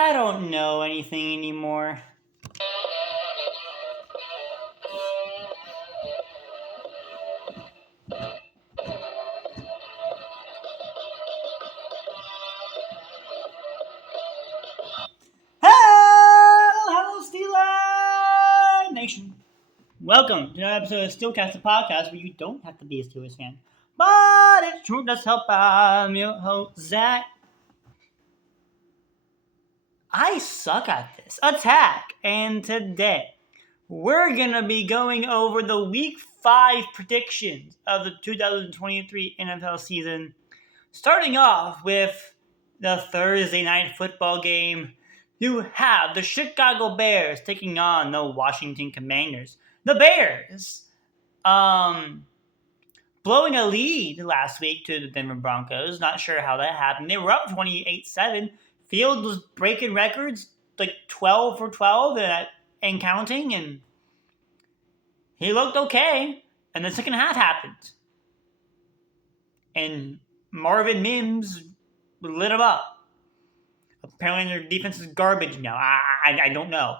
I don't know anything anymore. Hello, Steelers Nation. Welcome to another episode of Steelcast, the podcast where you don't have to be a Steelers fan, but it sure does help. I'm your host, Zach. I suck at this. Attack! And today, we're gonna be going over the Week 5 predictions of the 2023 NFL season. Starting off with the Thursday night football game, you have the Chicago Bears taking on the Washington Commanders. The Bears, blowing a lead last week to the Denver Broncos. Not sure how that happened. They were up 28-7. Field was breaking records, like 12 for 12 and counting, and he looked okay. And the second half happened. And Marvin Mims lit him up. Apparently their defense is garbage now. I don't know.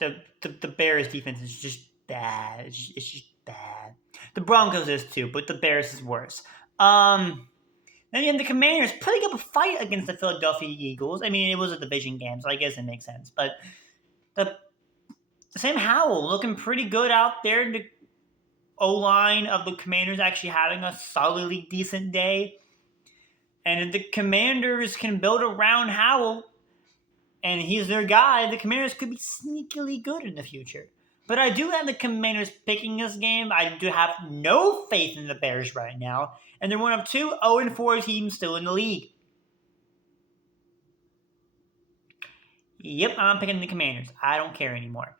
The Bears defense is just bad. It's just bad. The Broncos is too, but the Bears is worse. Then you have the Commanders putting up a fight against the Philadelphia Eagles. I mean, it was a division game, so I guess it makes sense. But the Sam Howell looking pretty good out there. The O-line of the Commanders actually having a solidly decent day. And if the Commanders can build around Howell, and he's their guy, the Commanders could be sneakily good in the future. But I do have the Commanders picking this game. I do have no faith in the Bears right now. And they're one of two 0-4 teams still in the league. Yep, I'm picking the Commanders. I don't care anymore.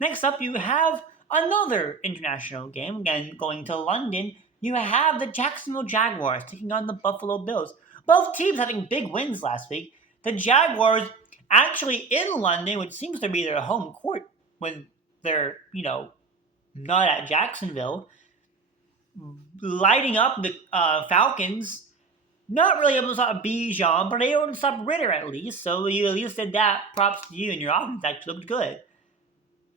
Next up, you have another international game. Again, going to London. You have the Jacksonville Jaguars taking on the Buffalo Bills. Both teams having big wins last week. The Jaguars actually in London, which seems to be their home court when they're, not at Jacksonville, lighting up the Falcons. Not really able to stop Bijan, but they able to stop Ritter at least. So you at least did that. Props to you, and your offense actually looked good.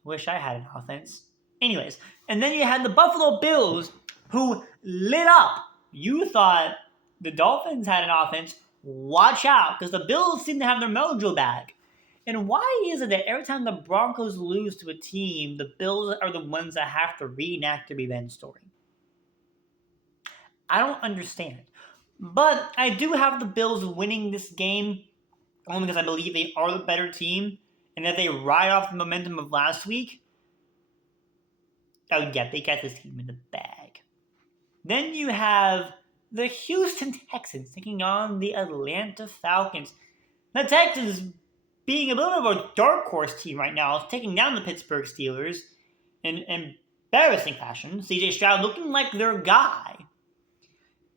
Wish I had an offense. Anyways, and then you had the Buffalo Bills who lit up. You thought the Dolphins had an offense. Watch out, because the Bills seem to have their mojo back. And why is it that every time the Broncos lose to a team, the Bills are the ones that have to reenact the revenge story? I don't understand. But I do have the Bills winning this game only because I believe they are the better team. And if they ride off the momentum of last week, they got this team in the bag. Then you have the Houston Texans taking on the Atlanta Falcons. The Texans being a little bit of a dark horse team right now, taking down the Pittsburgh Steelers in embarrassing fashion. CJ Stroud looking like their guy.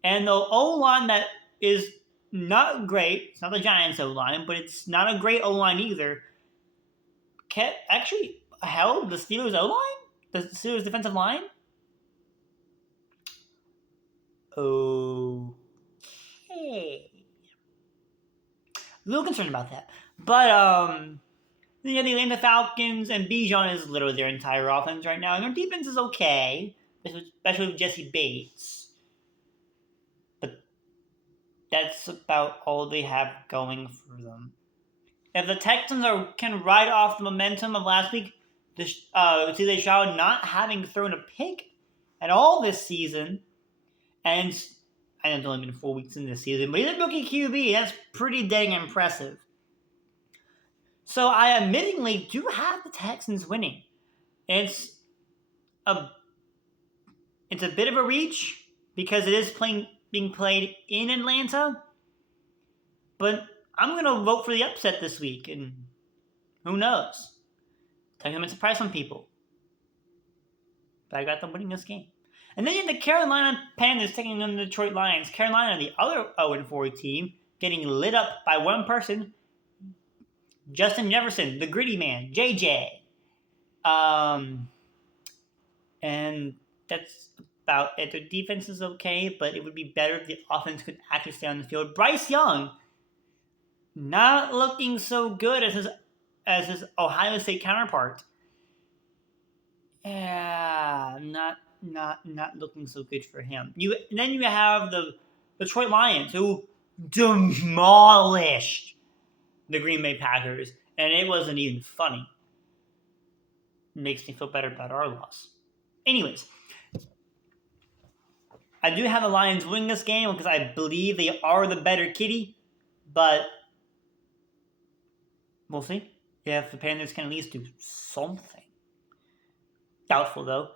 And the O-line that is not great, it's not the Giants O-line, but it's not a great O-line either, actually held the Steelers O-line? The Steelers defensive line? Okay. A little concerned about that. But, then you have the Atlanta Falcons, and Bijan is literally their entire offense right now. And their defense is okay, especially with Jesse Bates. But that's about all they have going for them. If the Texans can ride off the momentum of last week, CJ Stroud not having thrown a pick at all this season, and I know it's only been 4 weeks in this season, but he's a rookie QB. That's pretty dang impressive. So I admittingly do have the Texans winning. It's a bit of a reach because it is being played in Atlanta, but I'm going to vote for the upset this week, and who knows? Texans might surprise some people. But I got them winning this game. And then you have the Carolina Panthers taking on the Detroit Lions. Carolina, the other 0-4 team, getting lit up by one person, Justin Jefferson, the gritty man, JJ. And that's about it. Their defense is okay, but it would be better if the offense could actually stay on the field. Bryce Young, not looking so good as his Ohio State counterpart. Yeah, not looking so good for him. Then you have the Detroit Lions, who demolished the Green Bay Packers, and it wasn't even funny. It makes me feel better about our loss. Anyways, I do have the Lions winning this game because I believe they are the better kitty, but we'll see if the Panthers can at least do something. Doubtful, though.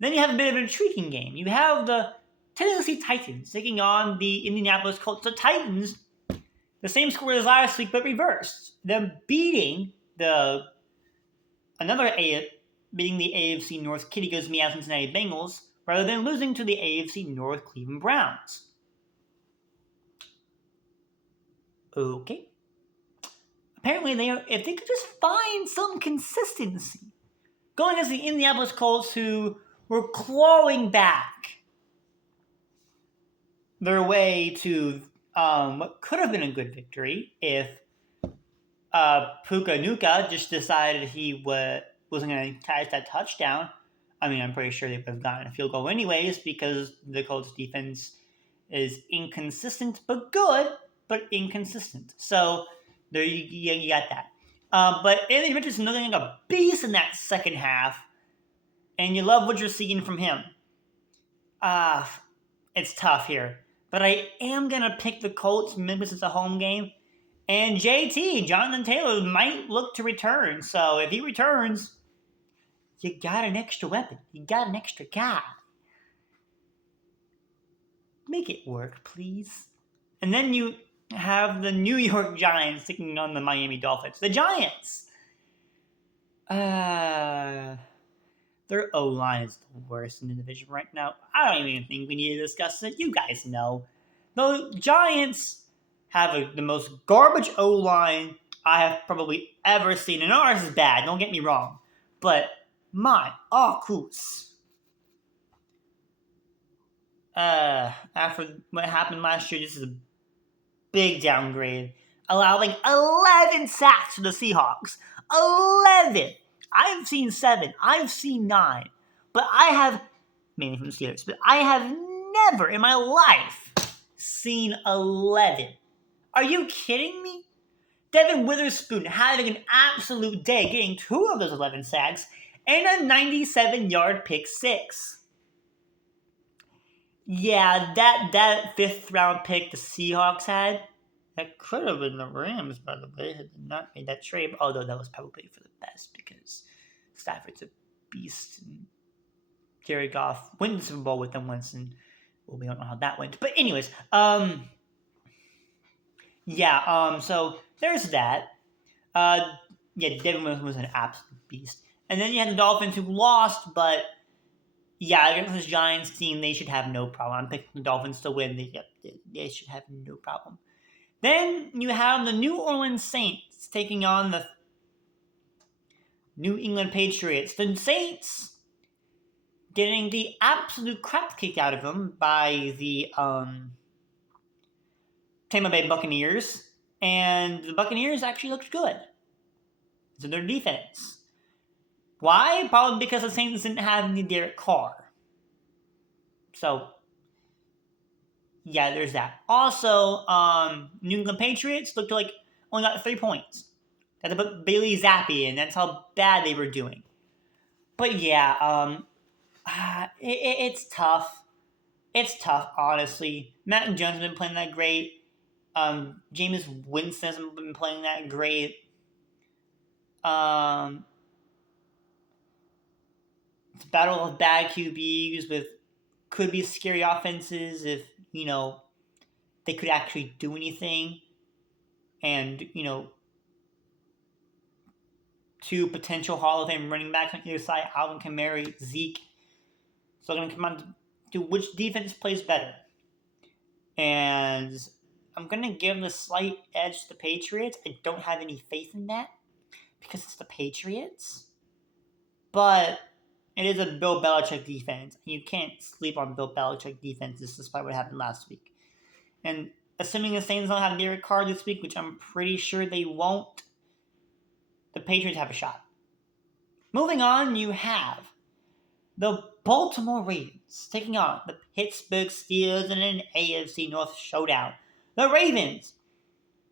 Then you have a bit of an intriguing game. You have the Tennessee Titans taking on the Indianapolis Colts. The Titans, the same score as last week, but reversed. Them beating the AFC North Kitty Goes Meow Cincinnati Bengals, rather than losing to the AFC North Cleveland Browns. Okay. Apparently, if they could just find some consistency, going against the Indianapolis Colts, who were clawing back their way to what could have been a good victory if Puka Nuka just decided he wasn't going to catch that touchdown. I mean, I'm pretty sure they would have gotten a field goal anyways because the Colts defense is inconsistent, but good, but inconsistent. So there you got that. But Anthony Richardson looking like a beast in that second half, and you love what you're seeing from him. It's tough here. But I am going to pick the Colts. Memphis is a home game. And JT, Jonathan Taylor, might look to return. So if he returns, you got an extra weapon. You got an extra guy. Make it work, please. And then you have the New York Giants taking on the Miami Dolphins. The Giants! Their O-line is the worst in the division right now. I don't even think we need to discuss it. You guys know. The Giants have the most garbage O-line I have probably ever seen. And ours is bad, don't get me wrong. But my Arcus. After what happened last year, this is a big downgrade. Allowing 11 sacks to the Seahawks. 11! I've seen 7. I've seen 9. But I have, mainly from the Steelers, but I have never in my life seen 11. Are you kidding me? Devin Witherspoon having an absolute day, getting 2 of those 11 sacks, and a 97-yard pick 6. Yeah, that 5th round pick the Seahawks had, that could have been the Rams, by the way, had not made that trade, although that was probably for the best because Stafford's a beast and Jared Goff went the Super Bowl with them once, and well, we don't know how that went. But anyways, so there's that. Devin Williams was an absolute beast. And then you had the Dolphins who lost, but yeah, against this Giants team, they should have no problem. I'm picking the Dolphins to win. They should have no problem. Then you have the New Orleans Saints taking on the New England Patriots. The Saints getting the absolute crap kicked out of them by the Tampa Bay Buccaneers. And the Buccaneers actually looked good. So their defense. Why? Probably because the Saints didn't have any Derek Carr. So, yeah, there's that. Also, New England Patriots looked like only got 3 points. They had to put Bailey Zappi in. That's how bad they were doing. But yeah, it's tough. It's tough, honestly. Matt Jones has been playing that great. Jameis Winston hasn't been playing that great. It's a battle of bad QBs with could be scary offenses if, they could actually do anything. And, 2 potential Hall of Fame running backs on either side, Alvin Kamara, Zeke. So I'm going to come on to which defense plays better. And I'm going to give the slight edge to the Patriots. I don't have any faith in that because it's the Patriots. But it is a Bill Belichick defense. You can't sleep on Bill Belichick defenses despite what happened last week. And assuming the Saints don't have Derek Carr this week, which I'm pretty sure they won't, the Patriots have a shot. Moving on, you have the Baltimore Ravens taking on the Pittsburgh Steelers in an AFC North showdown. The Ravens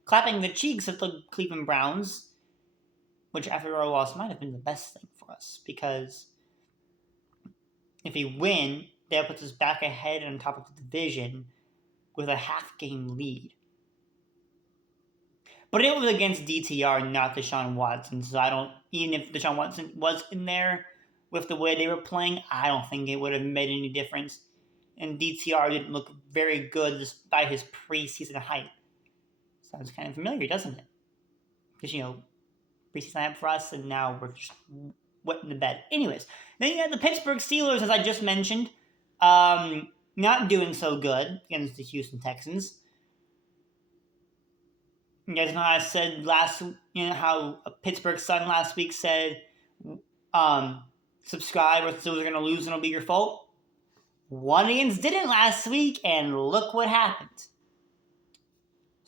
clapping the cheeks of the Cleveland Browns, which after our loss might have been the best thing for us, because if we win, that puts us back ahead on top of the division with a half-game lead. But it was against DTR, not Deshaun Watson, so I don't, even if Deshaun Watson was in there with the way they were playing, I don't think it would have made any difference. And DTR didn't look very good despite his preseason hype. Sounds kind of familiar, doesn't it? Because, preseason hype for us, and now we're just wet in the bed. Anyways, then you have the Pittsburgh Steelers, as I just mentioned, not doing so good against the Houston Texans. You guys know how I said how Pittsburgh's son last week said, subscribe or the Steelers are going to lose and it'll be your fault? One against didn't last week, and look what happened.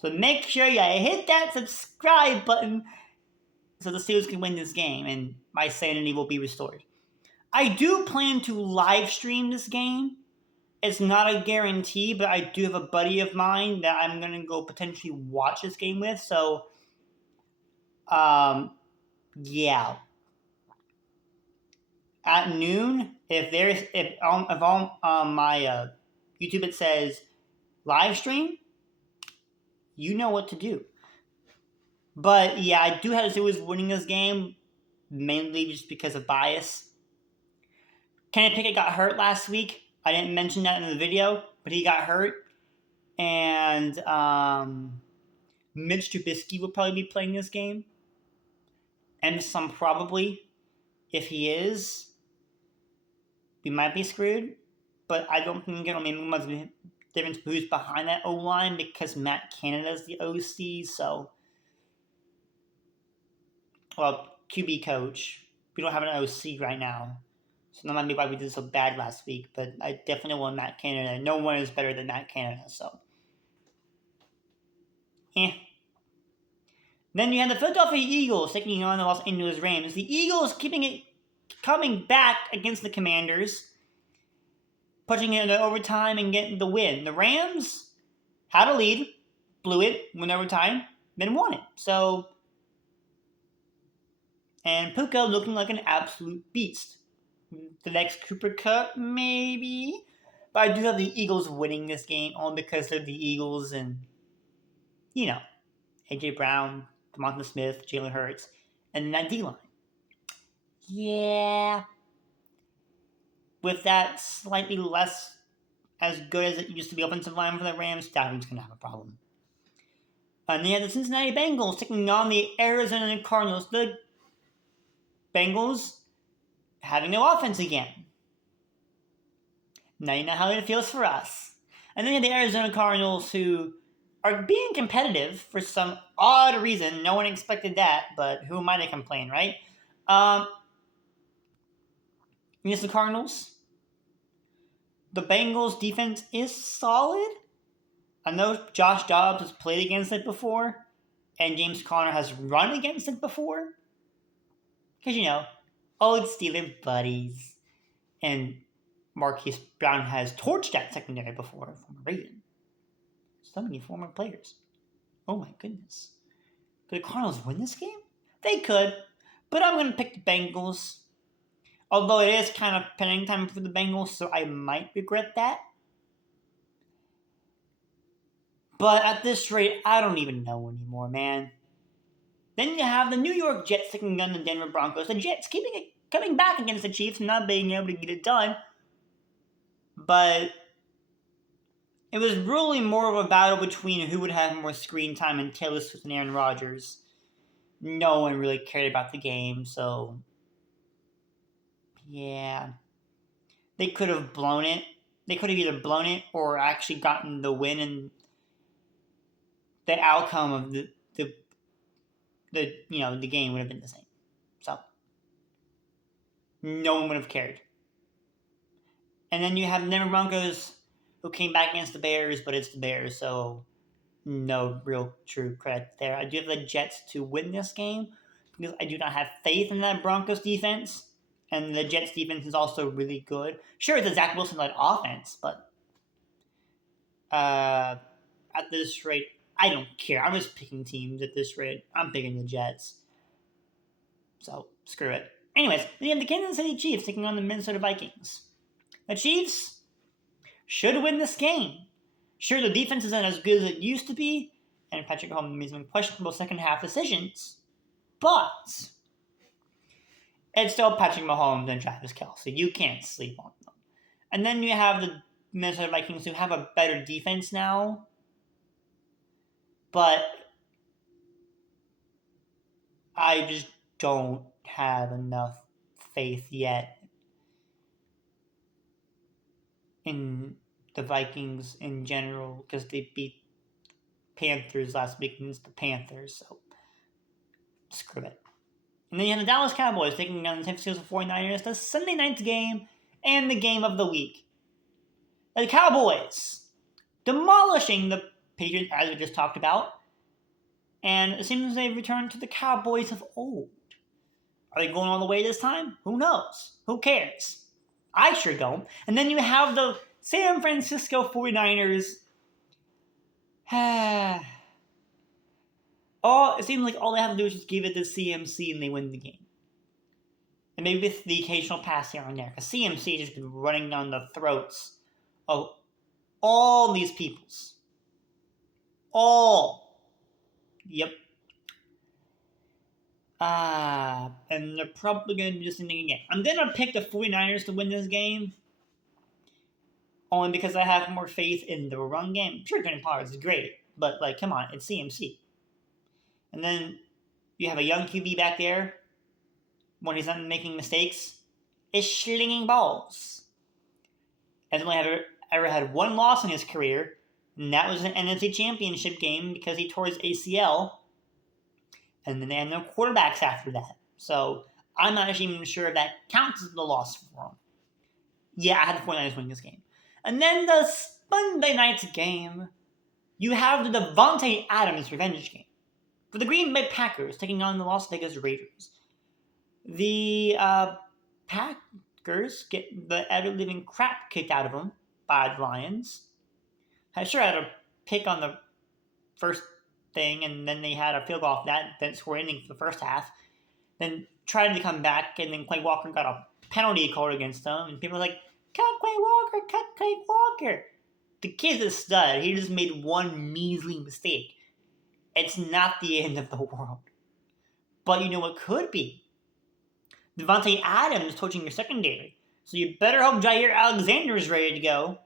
So make sure you hit that subscribe button so the Steelers can win this game and my sanity will be restored. I do plan to live stream this game. It's not a guarantee, but I do have a buddy of mine that I'm going to go potentially watch this game with. So, yeah. At noon, if on my YouTube it says live stream, you know what to do. But yeah, I do have to was winning this game, mainly just because of bias. Kenny Pickett got hurt last week. I didn't mention that in the video, but he got hurt. And Mitch Trubisky will probably be playing this game. And some probably. If he is, we might be screwed. But I don't think it'll make much difference who's behind that O-line because Matt Canada's the OC, so... Well, QB coach. We don't have an OC right now. So that might be why we did so bad last week. But I definitely want Matt Canada. No one is better than Matt Canada, so... Then you have the Philadelphia Eagles taking on the Los Angeles Rams. The Eagles coming back against the Commanders, pushing it into overtime and getting the win. The Rams had a lead, blew it, went overtime, then won it. So, and Puka looking like an absolute beast. The next Cooper Kupp, maybe? But I do have the Eagles winning this game only because they're the Eagles and, A.J. Brown, DeMonta Smith, Jalen Hurts, and that D-line. Yeah. With that slightly less as good as it used to be offensive line for the Rams, Stafford's going to have a problem. And then you have the Cincinnati Bengals taking on the Arizona Cardinals. The Bengals having no offense again. Now you know how it feels for us. And then you have the Arizona Cardinals who are being competitive for some odd reason. No one expected that, but who am I to complain, right? Against the Cardinals, the Bengals defense is solid. I know Josh Dobbs has played against it before, and James Conner has run against it before. Because, old Steelers buddies. And Marquise Brown has torched that secondary before from a Raven. So many former players. Oh my goodness. Could the Cardinals win this game? They could, but I'm going to pick the Bengals. Although it is kind of pending time for the Bengals, so I might regret that. But at this rate, I don't even know anymore, man. Then you have the New York Jets taking on the Denver Broncos. The Jets coming back against the Chiefs, not being able to get it done. But it was really more of a battle between who would have more screen time and Taylor Swift and Aaron Rodgers. No one really cared about the game, so... Yeah. They could have blown it. They could have either blown it or actually gotten the win, and the outcome of the game would have been the same. So no one would have cared. And then you have the Denver Broncos, who came back against the Bears, but it's the Bears, so no real true credit there. I do have the Jets to win this game because I do not have faith in that Broncos defense. And the Jets defense is also really good. Sure, it's a Zach Wilson-led offense, but at this rate, I don't care. I'm just picking teams at this rate. I'm picking the Jets. So, screw it. Anyways, we have the Kansas City Chiefs taking on the Minnesota Vikings. The Chiefs should win this game. Sure, the defense isn't as good as it used to be, and Patrick Mahomes made some questionable second half decisions, but it's still Patrick Mahomes and Travis Kelce. You can't sleep on them. And then you have the Minnesota Vikings, who have a better defense now, but I just don't have enough faith yet in the Vikings in general, because they beat Panthers last week against the Panthers, so screw it. And then you have the Dallas Cowboys taking on the San Francisco 49ers, the Sunday night game and the game of the week. The Cowboys demolishing the Patriots, as we just talked about, and it seems they've returned to the Cowboys of old. Are they going all the way this time? Who knows? Who cares? I sure don't. And then you have the San Francisco 49ers. It seems like all they have to do is just give it to CMC and they win the game. And maybe with the occasional pass here and there. Because CMC has just been running down the throats of all these peoples. All. Yep. And they're probably going to do this thing again. I'm going to pick the 49ers to win this game. Only because I have more faith in the run game. Sure, Tony Pollard is great. But, come on. It's CMC. And then you have a young QB back there. When he's not making mistakes, is slinging balls. Has only ever had one loss in his career. And that was an NFC Championship game because he tore his ACL. And then they had no quarterbacks after that. So I'm not actually even sure if that counts as the loss for him. Yeah, I had the 49ers win this game. And then the Monday night game, you have the Devontae Adams revenge game. For the Green Bay Packers taking on the Las Vegas Raiders. The Packers get the ever-living crap kicked out of them by the Lions. I sure had a pick on the first thing, and then they had a field goal off that, then scored ending for the first half. Then tried to come back, and then Clay Walker got a penalty called against them, and people were like, cut Clay Walker. The kid's a stud. He just made one measly mistake. It's not the end of the world. But you know what could be? Devontae Adams torching your secondary. So you better hope Jair Alexander is ready to go.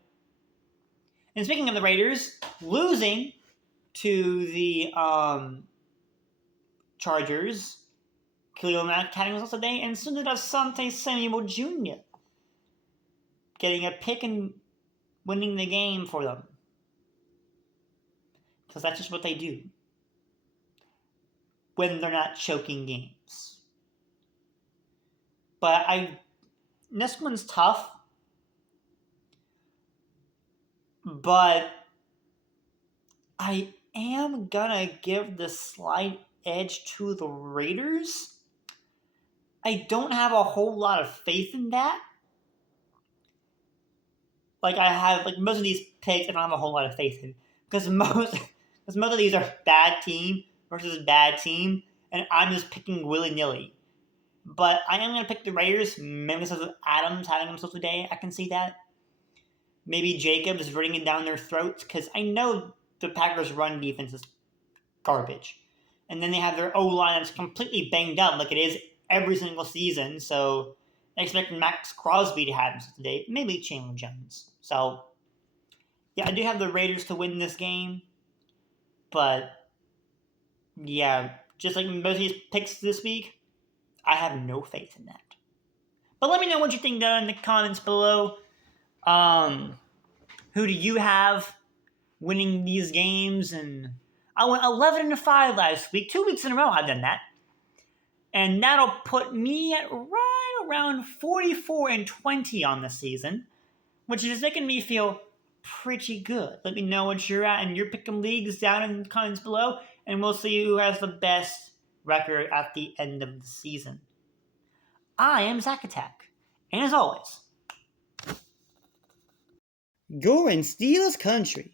And speaking of the Raiders, losing to the Chargers, Khalil Mack having us today, and so did Asante Samuel Jr. getting a pick and winning the game for them. Because that's just what they do when they're not choking games. But this one's tough. But I am gonna give the slight edge to the Raiders. I don't have a whole lot of faith in that. I have most of these picks I don't have a whole lot of faith in. Because most of these are bad team versus bad team, and I'm just picking willy-nilly. But I am going to pick the Raiders, maybe because of Adams having himself today. I can see that. Maybe Jacobs running it down their throats, because I know the Packers' run defense is garbage. And then they have their O-line that's completely banged up like it is every single season, so I expect Max Crosby to have himself today. Maybe Chandler Jones. So, yeah, I do have the Raiders to win this game. But, yeah, just like most of these picks this week, I have no faith in that. But let me know what you think down in the comments below. Who do you have winning these games? And I went 11-5 last week. 2 weeks in a row I've done that. And that'll put me at right around 44-20 on the season. which is making me feel pretty good. Let me know what you're at in your pick'em leagues down in the comments below, and we'll see who has the best record at the end of the season. I am Zack Attack, and as always, you're in Steel's country.